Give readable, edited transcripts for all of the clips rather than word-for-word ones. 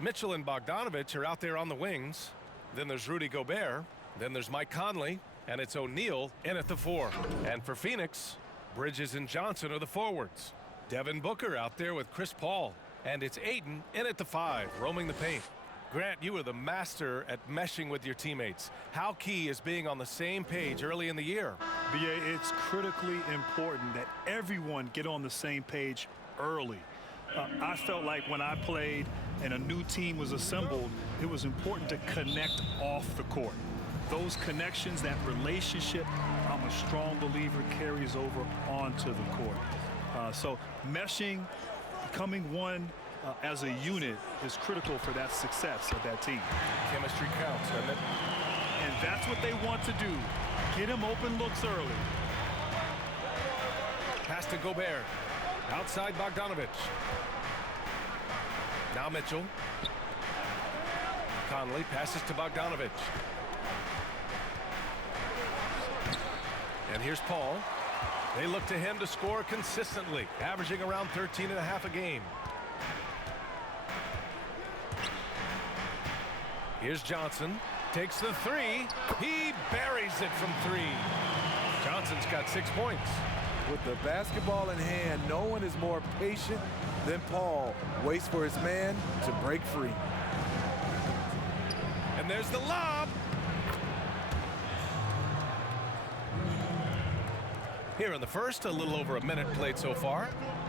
Mitchell and Bogdanovich are out there on the wings. Then there's Rudy Gobert. Then there's Mike Conley. And it's O'Neal in at the 4. And for Phoenix, Bridges and Johnson are the forwards. Devin Booker out there with Chris Paul. And it's Ayton in at the 5, roaming the paint. Grant, you are the master at meshing with your teammates. How key is being on the same page early in the year? B.A., it's critically important that everyone get on the same page early. I felt like when I played and a new team was assembled, it was important to connect off the court. Those connections, that relationship, I'm a strong believer, carries over onto the court. So meshing, becoming one as a unit is critical for that success of that team. Chemistry counts, doesn't it? And that's what they want to do. Get him open looks early. Pass to Gobert. Outside Bogdanovich. Now Mitchell. Conley passes to Bogdanovich. And here's Paul. They look to him to score consistently, averaging around 13.5 a game. Here's Johnson. Takes the 3. He buries it from 3. Johnson's got 6 points. With the basketball in hand, no one is more patient than Paul. Waits for his man to break free. And there's the lob. Here in the first, a little over a minute played so far.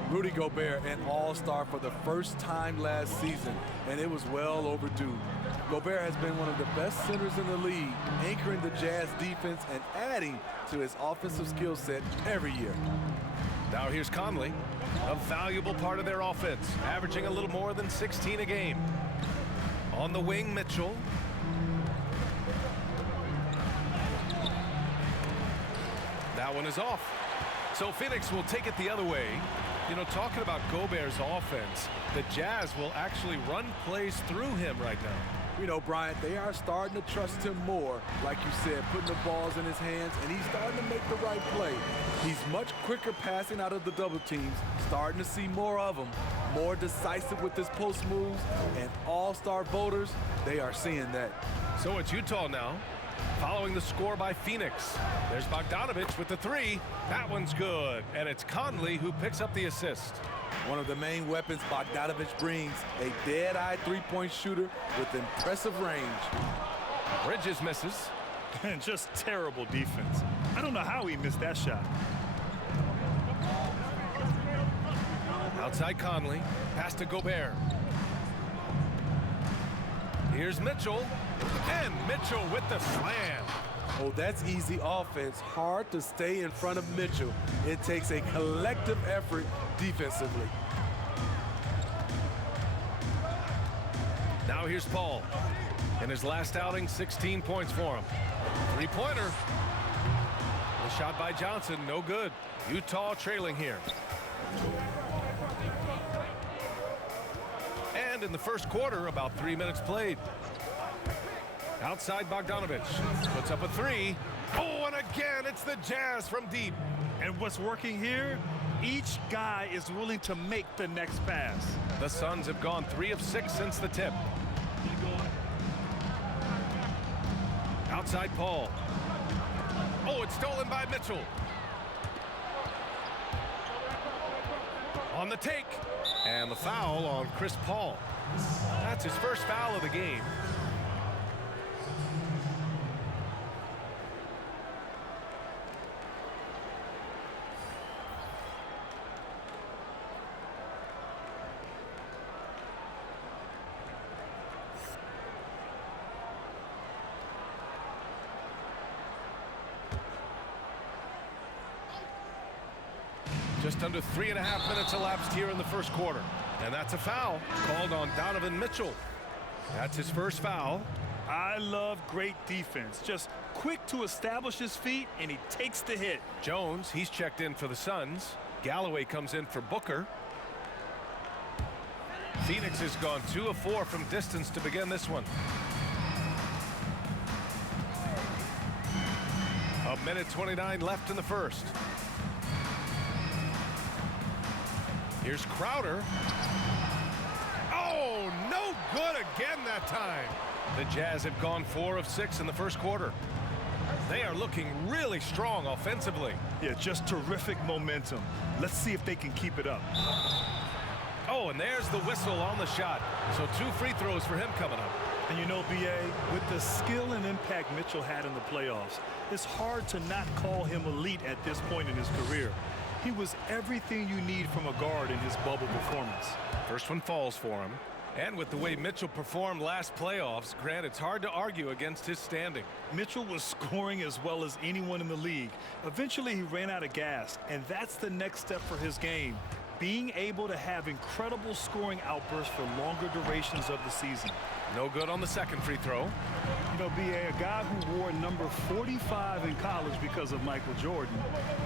Rudy Gobert, an all-star for the first time last season, and it was well overdue. Gobert has been one of the best centers in the league, anchoring the Jazz defense and adding to his offensive skill set every year. Now here's Conley, a valuable part of their offense, averaging a little more than 16 a game. On the wing, Mitchell. That one is off. So Phoenix will take it the other way. You know, talking about Gobert's offense, the Jazz will actually run plays through him right now. You know, Bryant, they are starting to trust him more, like you said, putting the balls in his hands, and he's starting to make the right play. He's much quicker passing out of the double teams, starting to see more of them, more decisive with his post moves, and all-star voters, they are seeing that. So it's Utah now, following the score by Phoenix. There's Bogdanovich with the 3. That one's good, and it's Conley who picks up the assist. One of the main weapons Bogdanovich brings, a dead-eye three-point shooter with impressive range. Bridges misses. And just terrible defense. I don't know how he missed that shot. Outside Conley, pass to Gobert. Here's Mitchell, and Mitchell with the slam. Oh, that's easy offense. Hard to stay in front of Mitchell. It takes a collective effort defensively. Now here's Paul. In his last outing, 16 points for him. Three-pointer. The shot by Johnson, no good. Utah trailing here. And in the first quarter, about 3 minutes played. Outside Bogdanovich. Puts up a 3. Oh, and again, it's the Jazz from deep. And what's working here? Each guy is willing to make the next pass. The Suns have gone 3 of 6 since the tip. Outside Paul. Oh, it's stolen by Mitchell. On the take. And the foul on Chris Paul. That's his first foul of the game. Just under 3.5 minutes elapsed here in the first quarter. And that's a foul called on Donovan Mitchell. That's his first foul. I love great defense. Just quick to establish his feet, and he takes the hit. Jones, he's checked in for the Suns. Galloway comes in for Booker. Phoenix has gone 2 of 4 from distance to begin this one. A minute 29 left in the first. Here's Crowder. Oh, no good again that time. The Jazz have gone 4 of 6 in the first quarter. They are looking really strong offensively. Yeah, just terrific momentum. Let's see if they can keep it up. Oh, and there's the whistle on the shot. So 2 free throws for him coming up. And you know, B.A., with the skill and impact Mitchell had in the playoffs, it's hard to not call him elite at this point in his career. He was everything you need from a guard in his bubble performance. First one falls for him. And with the way Mitchell performed last playoffs, Grant, it's hard to argue against his standing. Mitchell was scoring as well as anyone in the league. Eventually, he ran out of gas, and that's the next step for his game. Being able to have incredible scoring outbursts for longer durations of the season. No good on the second free throw. You know, B.A., a guy who wore number 45 in college because of Michael Jordan,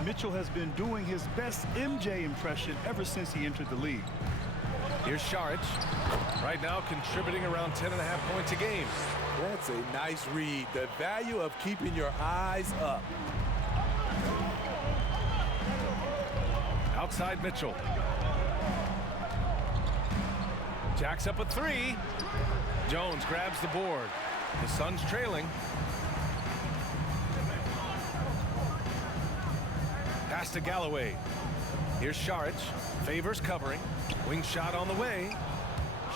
Mitchell has been doing his best MJ impression ever since he entered the league. Here's Saric, right now contributing around 10.5 points a game. That's a nice read. The value of keeping your eyes up. Outside Mitchell. Jacks up a 3. Jones grabs the board. The Suns trailing. Pass to Galloway. Here's Saric. Favors covering. Wing shot on the way.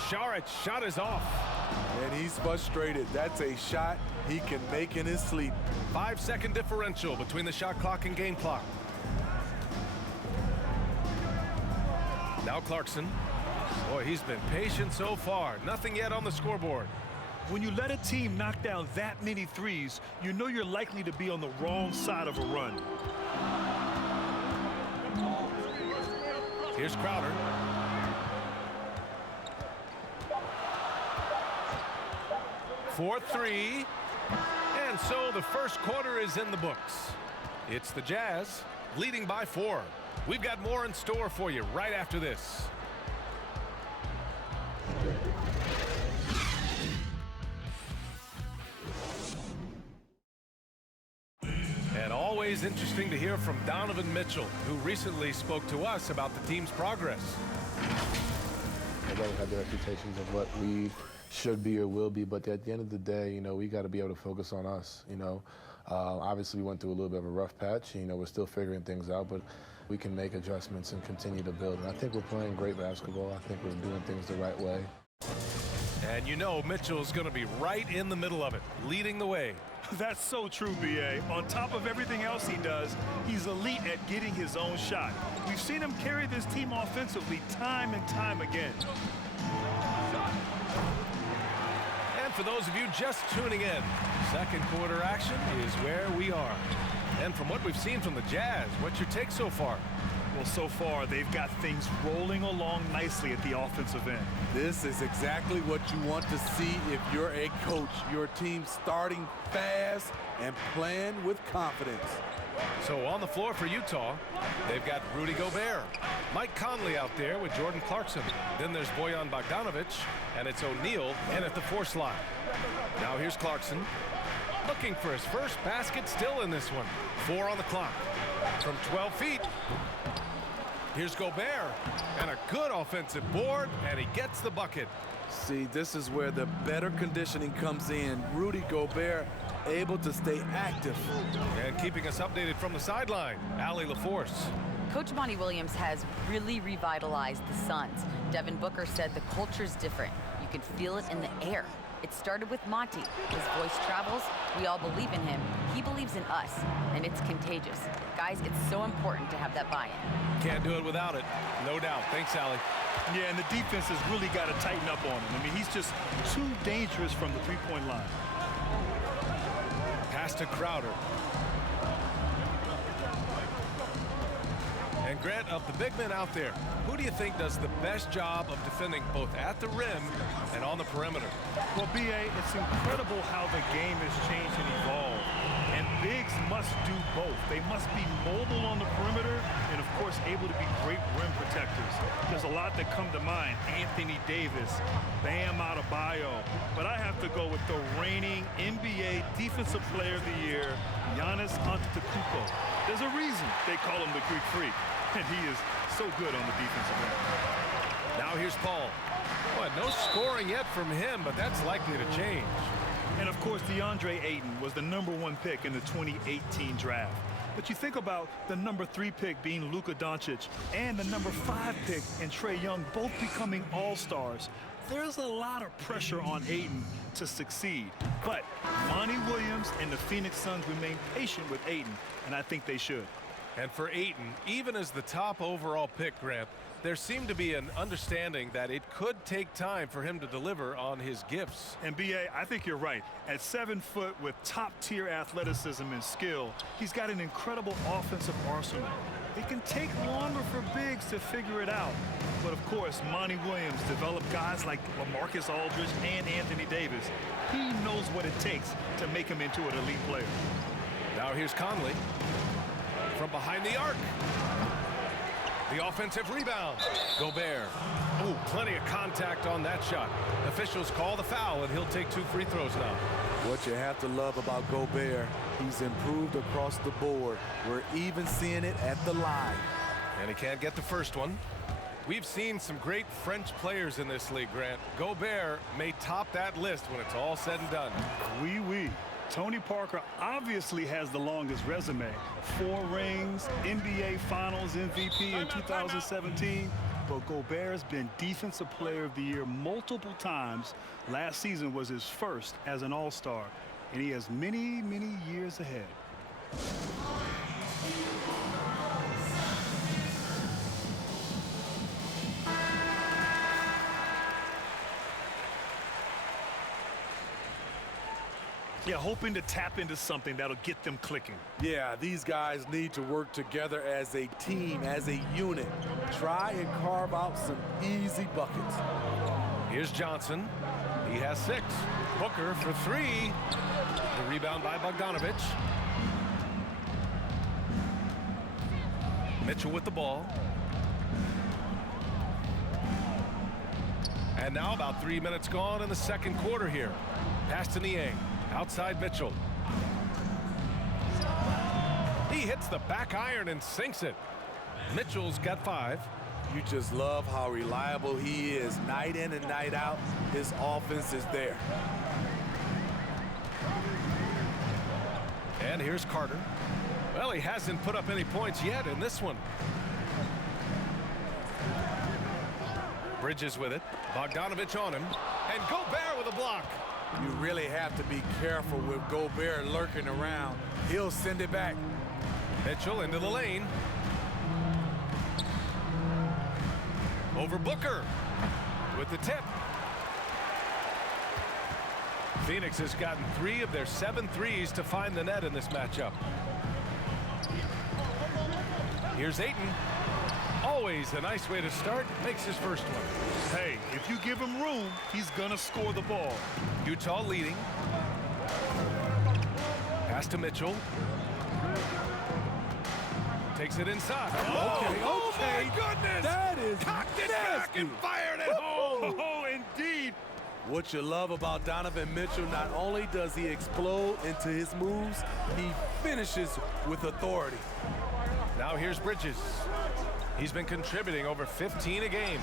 Saric shot is off. And he's frustrated. That's a shot he can make in his sleep. 5-second differential between the shot clock and game clock. Now Clarkson. Boy, he's been patient so far. Nothing yet on the scoreboard. When you let a team knock down that many threes, you know you're likely to be on the wrong side of a run. Here's Crowder. For 3. And so the first quarter is in the books. It's the Jazz leading by 4. We've got more in store for you right after this. And always interesting to hear from Donovan Mitchell, who recently spoke to us about the team's progress. Everybody have their expectations of what we should be or will be, but at the end of the day, you know, we got to be able to focus on us, you know. Obviously, we went through a little bit of a rough patch. You know, we're still figuring things out, but we can make adjustments and continue to build. And I think we're playing great basketball. I think we're doing things the right way. And you know Mitchell's going to be right in the middle of it, leading the way. That's so true, B.A. On top of everything else he does, he's elite at getting his own shot. We've seen him carry this team offensively time and time again. And for those of you just tuning in, second quarter action is where we are. And from what we've seen from the Jazz, what's your take so far? Well, so far, they've got things rolling along nicely at the offensive end. This is exactly what you want to see if you're a coach. Your team starting fast and playing with confidence. So on the floor for Utah, they've got Rudy Gobert, Mike Conley out there with Jordan Clarkson. Then there's Bojan Bogdanovic, and it's O'Neal in at the 4 slot. Now here's Clarkson, looking for his first basket, still in this one. 4 on the clock. From 12 feet, here's Gobert, and a good offensive board, and he gets the bucket. See, this is where the better conditioning comes in. Rudy Gobert able to stay active. And keeping us updated from the sideline, Allie LaForce. Coach Monty Williams has really revitalized the Suns. Devin Booker said the culture's different. You can feel it in the air. It started with Monty. His voice travels. We all believe in him. He believes in us, and it's contagious. Guys, it's so important to have that buy-in. Can't do it without it. No doubt. Thanks, Allie. Yeah, and the defense has really got to tighten up on him. I mean, he's just too dangerous from the three-point line. Pass to Crowder. And Grant, of the big men out there, who do you think does the best job of defending both at the rim and on the perimeter? Well, B.A., it's incredible how the game has changed and evolved. And bigs must do both. They must be mobile on the perimeter and, of course, able to be great rim protectors. There's a lot that come to mind. Anthony Davis, Bam Adebayo. But I have to go with the reigning NBA Defensive Player of the Year, Giannis Antetokounmpo. There's a reason they call him the Greek Freak. And he is so good on the defensive end. Now here's Paul. Boy, and no scoring yet from him, but that's likely to change. And of course, Deandre Ayton was the #1 pick in the 2018 draft. But you think about the #3 pick being Luka Doncic and the #5 pick in Trae Young both becoming all-stars. There's a lot of pressure on Ayton to succeed. But Monty Williams and the Phoenix Suns remain patient with Ayton, and I think they should. And for Ayton, even as the top overall pick, Grant, there seemed to be an understanding that it could take time for him to deliver on his gifts. And B.A., I think you're right. At 7 foot with top-tier athleticism and skill, he's got an incredible offensive arsenal. It can take longer for bigs to figure it out. But of course, Monty Williams developed guys like LaMarcus Aldridge and Anthony Davis. He knows what it takes to make him into an elite player. Now here's Conley from behind the arc. The offensive rebound. Gobert. Ooh, plenty of contact on that shot. Officials call the foul, and he'll take 2 free throws now. What you have to love about Gobert, he's improved across the board. We're even seeing it at the line. And he can't get the first one. We've seen some great French players in this league, Grant. Gobert may top that list when it's all said and done. Oui. Tony Parker obviously has the longest resume. 4 rings, NBA Finals MVP in 2017. But Gobert's been Defensive Player of the Year multiple times. Last season was his first as an All-Star. And he has many, many years ahead. Yeah, hoping to tap into something that'll get them clicking. Yeah, these guys need to work together as a team, as a unit. Try and carve out some easy buckets. Here's Johnson. He has 6. Booker for 3. The rebound by Bogdanovich. Mitchell with the ball. And now about 3 minutes gone in the second quarter here. Pass to Niang. Outside Mitchell. He hits the back iron and sinks it. Mitchell's got 5. You just love how reliable he is. Night in and night out, his offense is there. And here's Carter. Well, he hasn't put up any points yet in this one. Bridges with it. Bogdanovich on him. And Gobert with a block. You really have to be careful with Gobert lurking around. He'll send it back. Mitchell into the lane. Over Booker with the tip. Phoenix has gotten 3 of their 7 threes to find the net in this matchup. Here's Ayton. Always a nice way to start. Makes his first one. Hey, if you give him room, he's gonna score the ball. Utah leading. Pass to Mitchell. Takes it inside. Oh, my goodness! That is cocked it nasty. back and fired it home. Oh, indeed. What you love about Donovan Mitchell, not only does he explode into his moves, he finishes with authority. Now here's Bridges. He's been contributing over 15 a game.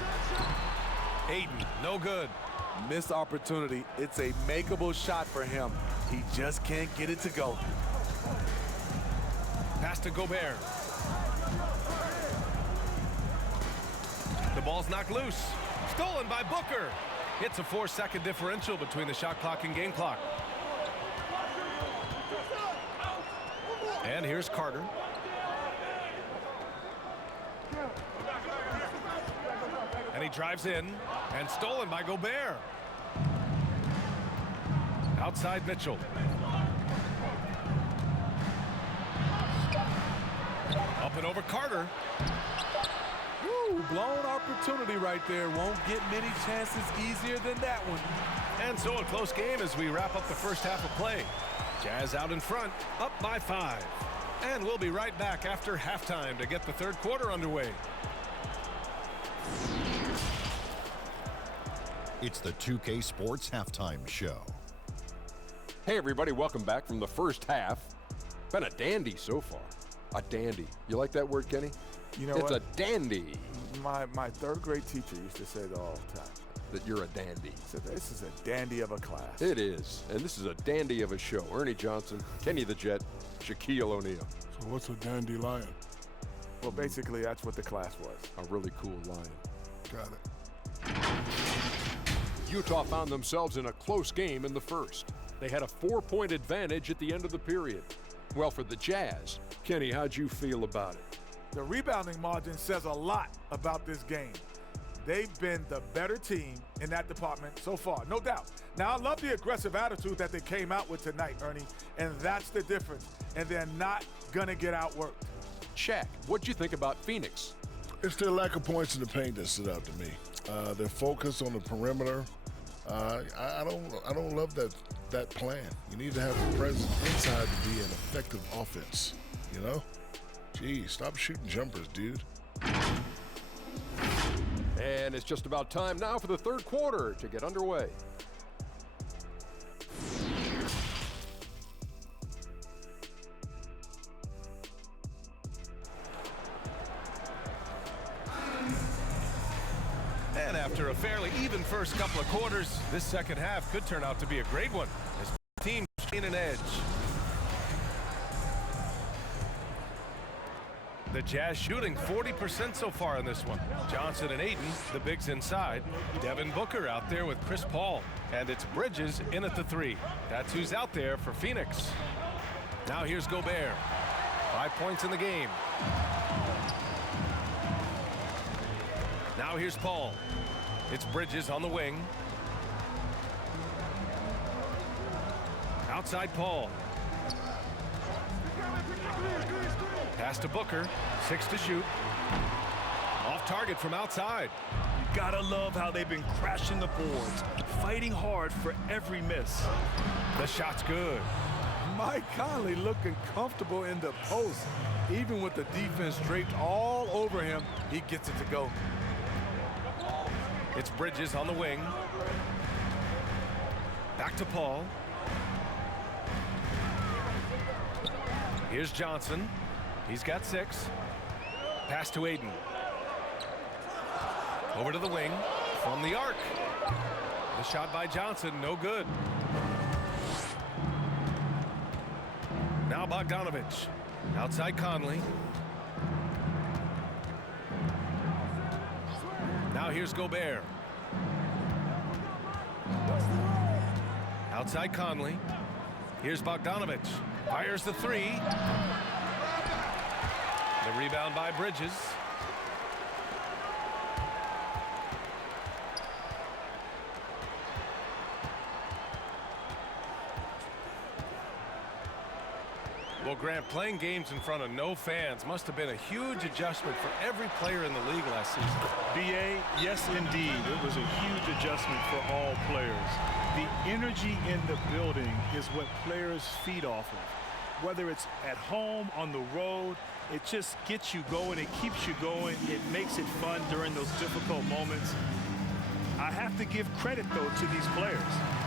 Ayton, no good. Missed opportunity. It's a makeable shot for him. He just can't get it to go. Pass to Gobert. The ball's knocked loose. Stolen by Booker. It's a 4-second differential between the shot clock and game clock. And here's Carter. And he drives in, and stolen by Gobert. Outside Mitchell. Up and over Carter. Woo, blown opportunity right there. Won't get many chances easier than that one. And so a close game as we wrap up the first half of play. Jazz out in front, up by 5. And we'll be right back after halftime to get the third quarter underway. It's the 2K Sports Halftime Show. Hey everybody, welcome back from the first half. Been a dandy so far. A dandy. You like that word, Kenny? You know it's what? a dandy. My third grade teacher used to say that all the time. that you're a dandy. So this is a dandy of a class. It is, and this is a dandy of a show. Ernie Johnson, Kenny the Jet, Shaquille O'Neal. So what's a dandelion? Well, basically, that's what the class was. A really cool lion. Got it. Utah found themselves in a close game in the first. They had a 4-point advantage at the end of the period. Well, for the Jazz, Kenny, how'd you feel about it? The rebounding margin says a lot about this game. They've been the better team in that department so far, no doubt. Now, I love the aggressive attitude that they came out with tonight, Ernie, and that's the difference. And they're not going to get outworked. Shaq, what'd you think about Phoenix? It's their lack of points in the paint that stood out to me. Their focus on the perimeter. I don't love that plan. You need to have a presence inside to be an effective offense, you know? Geez, stop shooting jumpers, dude. And it's just about time now for the third quarter to get underway. And after a fairly even first couple of quarters, this second half could turn out to be a great one as teams gain an edge. The Jazz shooting 40% so far in this one. Johnson and Ayton, the bigs inside. Devin Booker out there with Chris Paul. And it's Bridges in at the 3. That's who's out there for Phoenix. Now here's Gobert. 5 points in the game. Now here's Paul. It's Bridges on the wing. Outside Paul. Pass to Booker. 6 to shoot. Off target from outside. You gotta love how they've been crashing the boards, fighting hard for every miss. The shot's good. Mike Conley looking comfortable in the post. Even with the defense draped all over him, he gets it to go. It's Bridges on the wing. Back to Paul. Here's Johnson. He's got 6. Pass to Ayton. Over to the wing. From the arc. The shot by Johnson, no good. Now Bogdanovich. Outside Conley. Now here's Gobert. Outside Conley. Here's Bogdanovich. Fires the 3. The rebound by Bridges. Well, Grant, playing games in front of no fans must have been a huge adjustment for every player in the league last season. BA, yes indeed, it was a huge adjustment for all players. The energy in the building is what players feed off of. Whether it's at home, on the road, it just gets you going, it keeps you going, it makes it fun during those difficult moments. I have to give credit, though, to these players.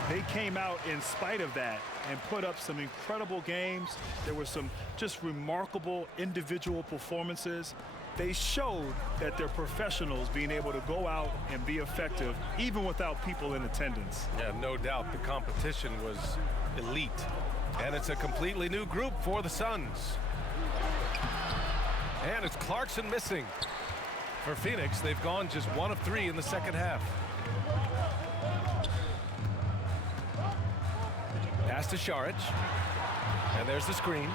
They came out in spite of that and put up some incredible games. There were some just remarkable individual performances. They showed that they're professionals being able to go out and be effective even without people in attendance. Yeah, no doubt the competition was elite. And it's a completely new group for the Suns. And it's Clarkson missing. For Phoenix, they've gone just 1 of 3 in the second half. Pass to Šarić. And there's the screen.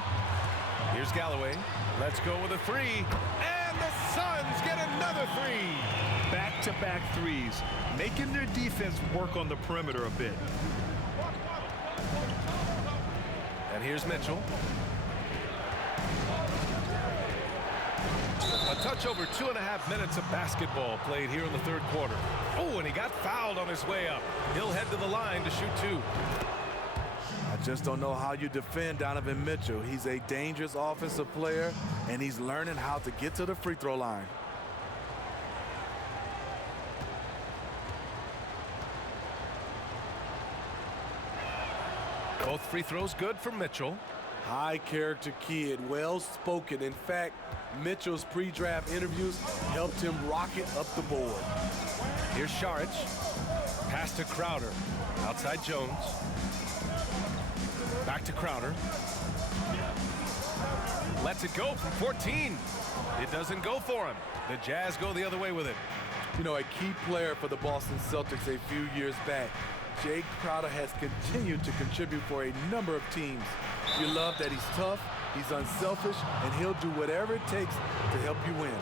Here's Galloway. Let's go with a 3. And the Suns get another 3. Back-to-back threes, making their defense work on the perimeter a bit. And here's Mitchell. A touch over 2.5 minutes of basketball played here in the third quarter. Oh, and he got fouled on his way up. He'll head to the line to shoot 2. I just don't know how you defend Donovan Mitchell. He's a dangerous offensive player, and he's learning how to get to the free throw line. Both free throws good for Mitchell. High character kid, well spoken. In fact, Mitchell's pre-draft interviews helped him rocket up the board. Here's Šarić. Pass to Crowder. Outside Jones. Back to Crowder. Lets it go from 14. It doesn't go for him. The Jazz go the other way with it. You know, a key player for the Boston Celtics a few years back, Jay Crowder has continued to contribute for a number of teams. You love that he's tough, he's unselfish, and he'll do whatever it takes to help you win.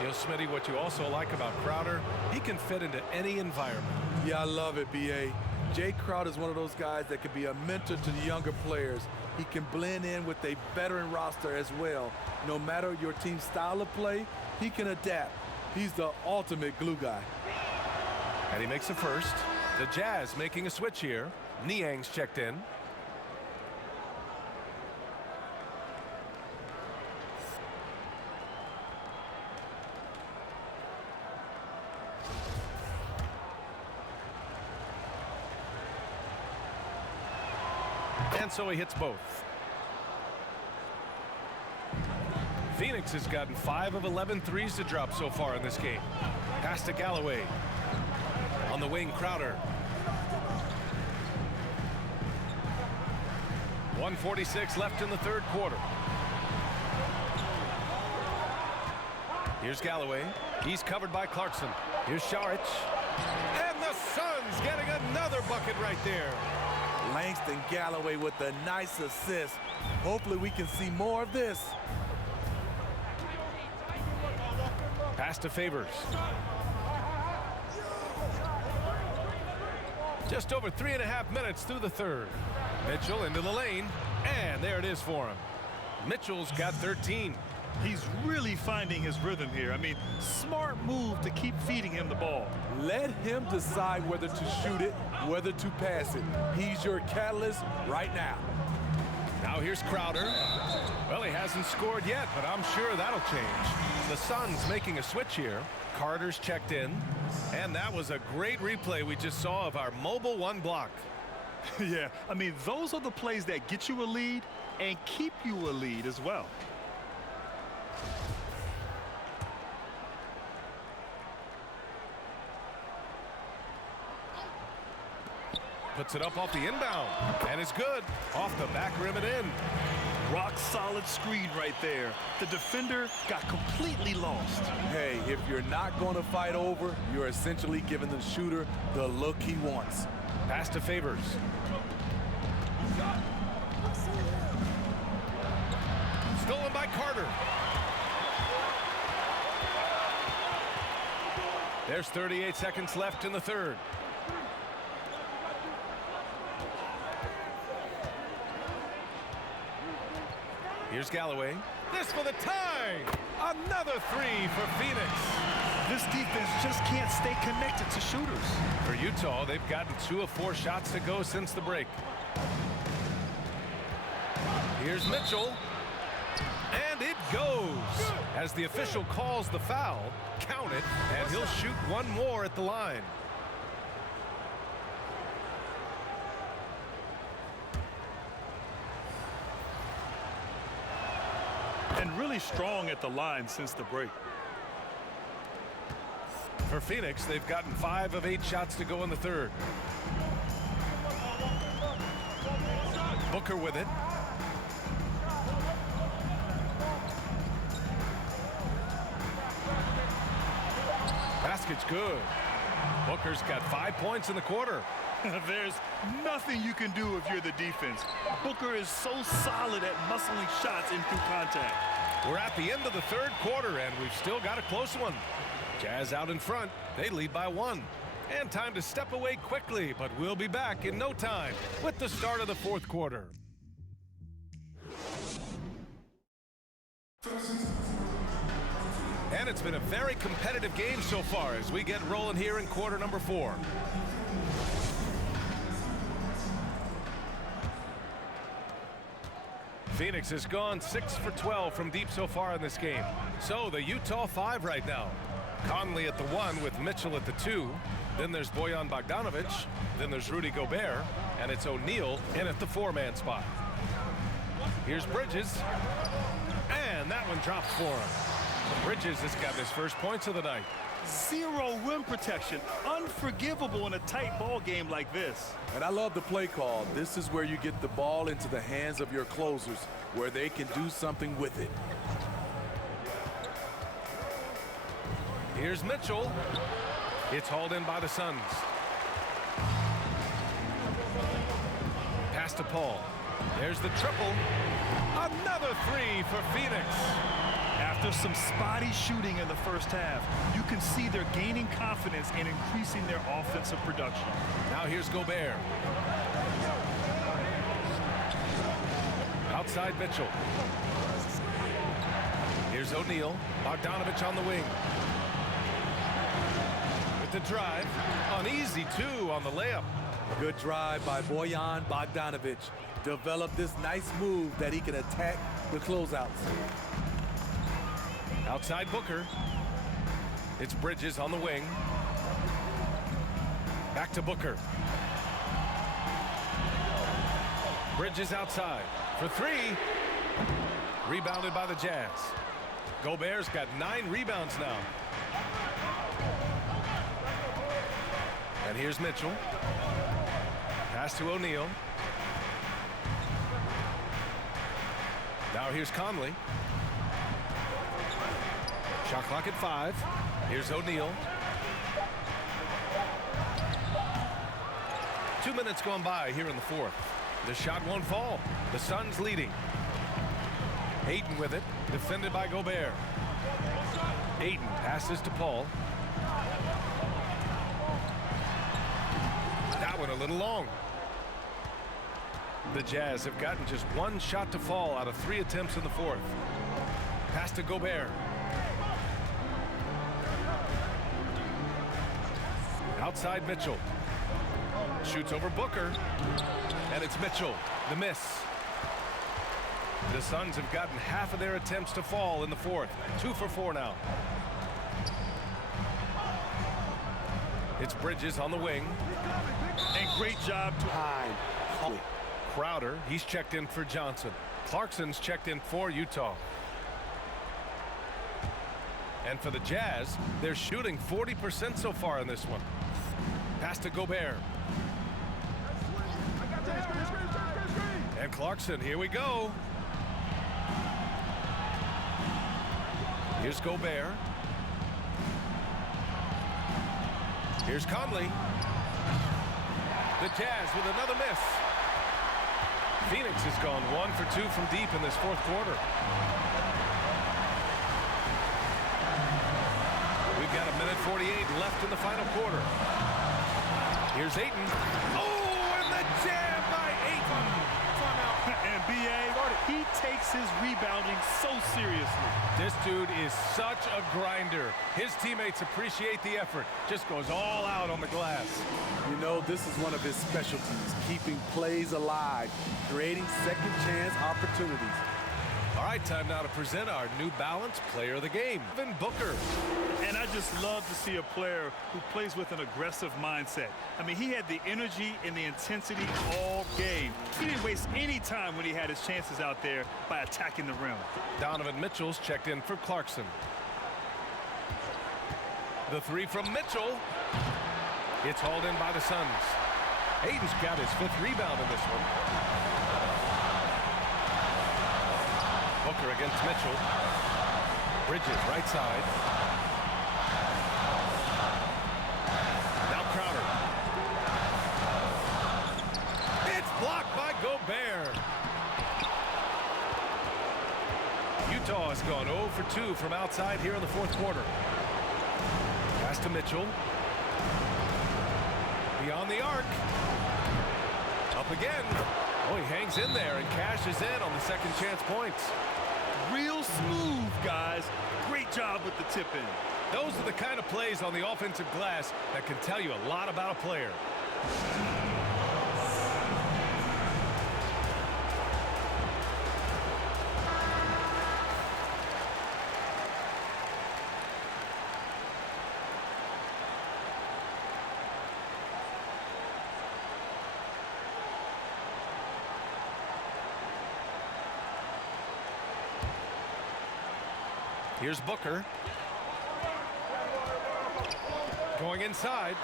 You know, Smitty, what you also like about Crowder, he can fit into any environment. Yeah, I love it, B.A. Jay Crowder is one of those guys that can be a mentor to the younger players. He can blend in with a veteran roster as well. No matter your team's style of play, he can adapt. He's the ultimate glue guy. And he makes a first. The Jazz making a switch here. Niang's checked in. And so he hits both. Phoenix has gotten 5 of 11 threes to drop so far in this game. Pass to Galloway. On the wing, Crowder. 1:46 left in the third quarter. Here's Galloway. He's covered by Clarkson. Here's Saric. And the Suns getting another bucket right there. Langston Galloway with a nice assist. Hopefully we can see more of this. Pass to Favors. Just over 3.5 minutes through the third. Mitchell into the lane, and there it is for him. Mitchell's got 13. He's really finding his rhythm here. I mean, smart move to keep feeding him the ball. Let him decide whether to shoot it, whether to pass it. He's your catalyst right now. Now here's Crowder. Well, he hasn't scored yet, but I'm sure that'll change. The Suns making a switch here. Carter's checked in. And that was a great replay we just saw of our mobile one block. Yeah, I mean, those are the plays that get you a lead and keep you a lead as well. Puts it up off the inbound, and it's good. Off the back rim and in. Rock solid screen right there. The defender got completely lost. Hey, if you're not going to fight over, you're essentially giving the shooter the look he wants. Pass to Favors. Stolen by Carter. There's 38 seconds left in the third. Here's Galloway. This for the tie. Another three for Phoenix. This defense just can't stay connected to shooters. For Utah, they've gotten 2 of 4 shots to go since the break. Here's Mitchell. And it goes. As the official calls the foul, count it, and he'll shoot one more at the line. And really strong at the line since the break. For Phoenix, they've gotten 5 of 8 shots to go in the third. Booker with it. Basket's good. Booker's got 5 points in the quarter. There's nothing you can do if you're the defense. Booker is so solid at muscling shots in through contact. We're at the end of the third quarter, and we've still got a close one. Jazz out in front. They lead by 1. And time to step away quickly, but we'll be back in no time with the start of the fourth quarter. And it's been a very competitive game so far as we get rolling here in quarter number 4. Phoenix has gone 6 for 12 from deep so far in this game. So the Utah 5 right now. Conley at the 1 with Mitchell at the 2. Then there's Bojan Bogdanovic. Then there's Rudy Gobert. And it's O'Neal in at the 4-man spot. Here's Bridges. And that one drops for him. Bridges has got his first points of the night. Zero rim protection. Unforgivable in a tight ball game like this. And I love the play call. This is where you get the ball into the hands of your closers, where they can do something with it. Here's Mitchell. It's hauled in by the Suns. Pass to Paul. There's the triple. Another three for Phoenix. After some spotty shooting in the first half, you can see they're gaining confidence and increasing their offensive production. Now here's Gobert. Outside Mitchell. Here's O'Neal. Bogdanovich on the wing. With the drive. An easy two on the layup. Good drive by Bojan Bogdanovich. Developed this nice move that he can attack the closeouts. Outside Booker. It's Bridges on the wing. Back to Booker. Bridges outside for three. Rebounded by the Jazz. Gobert's got 9 rebounds now. And here's Mitchell. Pass to O'Neal. Now here's Conley. Shot clock at 5. Here's O'Neal. 2 minutes gone by here in the fourth. The shot won't fall. The Suns leading. Ayton with it. Defended by Gobert. Ayton passes to Paul. That one a little long. The Jazz have gotten just 1 shot to fall out of 3 attempts in the fourth. Pass to Gobert. Outside Mitchell. Shoots over Booker. And it's Mitchell. The miss. The Suns have gotten half of their attempts to fall in the fourth. 2 for 4 now. It's Bridges on the wing. And great job to hide. Crowder, he's checked in for Johnson. Clarkson's checked in for Utah. And for the Jazz, they're shooting 40% so far in this one. Pass to Gobert. And Clarkson, here we go. Here's Gobert. Here's Conley. The Jazz with another miss. Phoenix has gone 1 for 2 from deep in this fourth quarter. We've got 1:48 left in the final quarter. Here's Ayton. Oh, and the jam by Ayton. And B.A., he takes his rebounding so seriously. This dude is such a grinder. His teammates appreciate the effort. Just goes all out on the glass. You know, this is one of his specialties, keeping plays alive, creating second chance opportunities. All right, time now to present our New Balance Player of the Game, Devin Booker. And I just love to see a player who plays with an aggressive mindset. I mean, he had the energy and the intensity all game. He didn't waste any time when he had his chances out there by attacking the rim. Donovan Mitchell's checked in for Clarkson. The three from Mitchell. It's hauled in by the Suns. Ayton's got his 5th rebound in this one. Booker against Mitchell. Bridges right side. Now Crowder. It's blocked by Gobert. Utah has gone 0 for 2 from outside here in the fourth quarter. Pass to Mitchell. Beyond the arc. Up again. Oh, he hangs in there and cashes in on the second chance points. Real smooth, guys. Great job with the tip-in. Those are the kind of plays on the offensive glass that can tell you a lot about a player. Here's Booker. Going inside.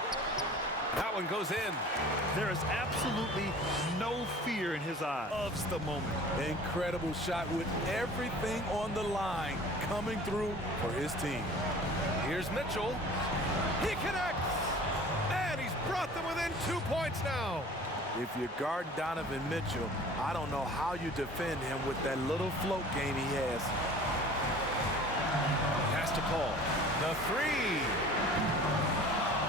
That one goes in. There is absolutely no fear in his eyes. Loves the moment. Incredible shot with everything on the line coming through for his team. Here's Mitchell. He connects. And he's brought them within 2 points now. If you're guarding Donovan Mitchell, I don't know how you defend him with that little float game he has. Pass to Paul. The three.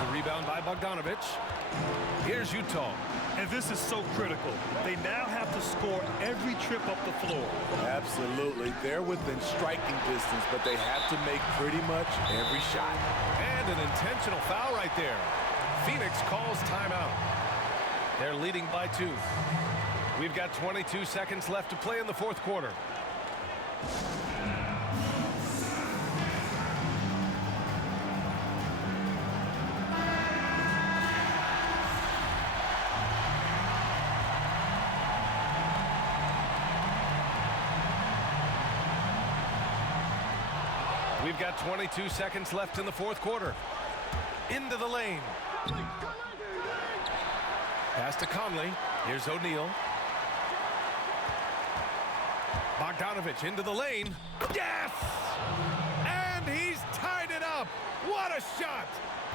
The rebound by Bogdanovich. Here's Utah. And this is so critical. They now have to score every trip up the floor. Absolutely. They're within striking distance, but they have to make pretty much every shot. And an intentional foul right there. Phoenix calls timeout. They're leading by 2. We've got 22 seconds left to play in the fourth quarter. We've got 22 seconds left in the fourth quarter. Into the lane. Pass to Conley. Here's O'Neal. Bogdanovich into the lane. Yes! And he's tied it up. What a shot!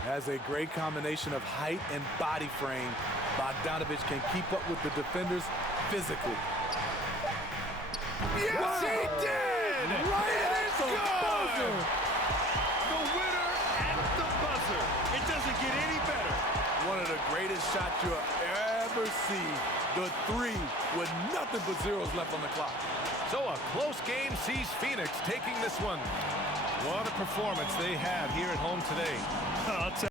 Has a great combination of height and body frame. Bogdanovich can keep up with the defenders physically. Yes, he did! Right at the buzzer! The winner at the buzzer. It doesn't get any better. One of the greatest shots you'll ever see. The three with nothing but zeros left on the clock. So a close game sees Phoenix taking this one. What a performance they have here at home today. I'll tell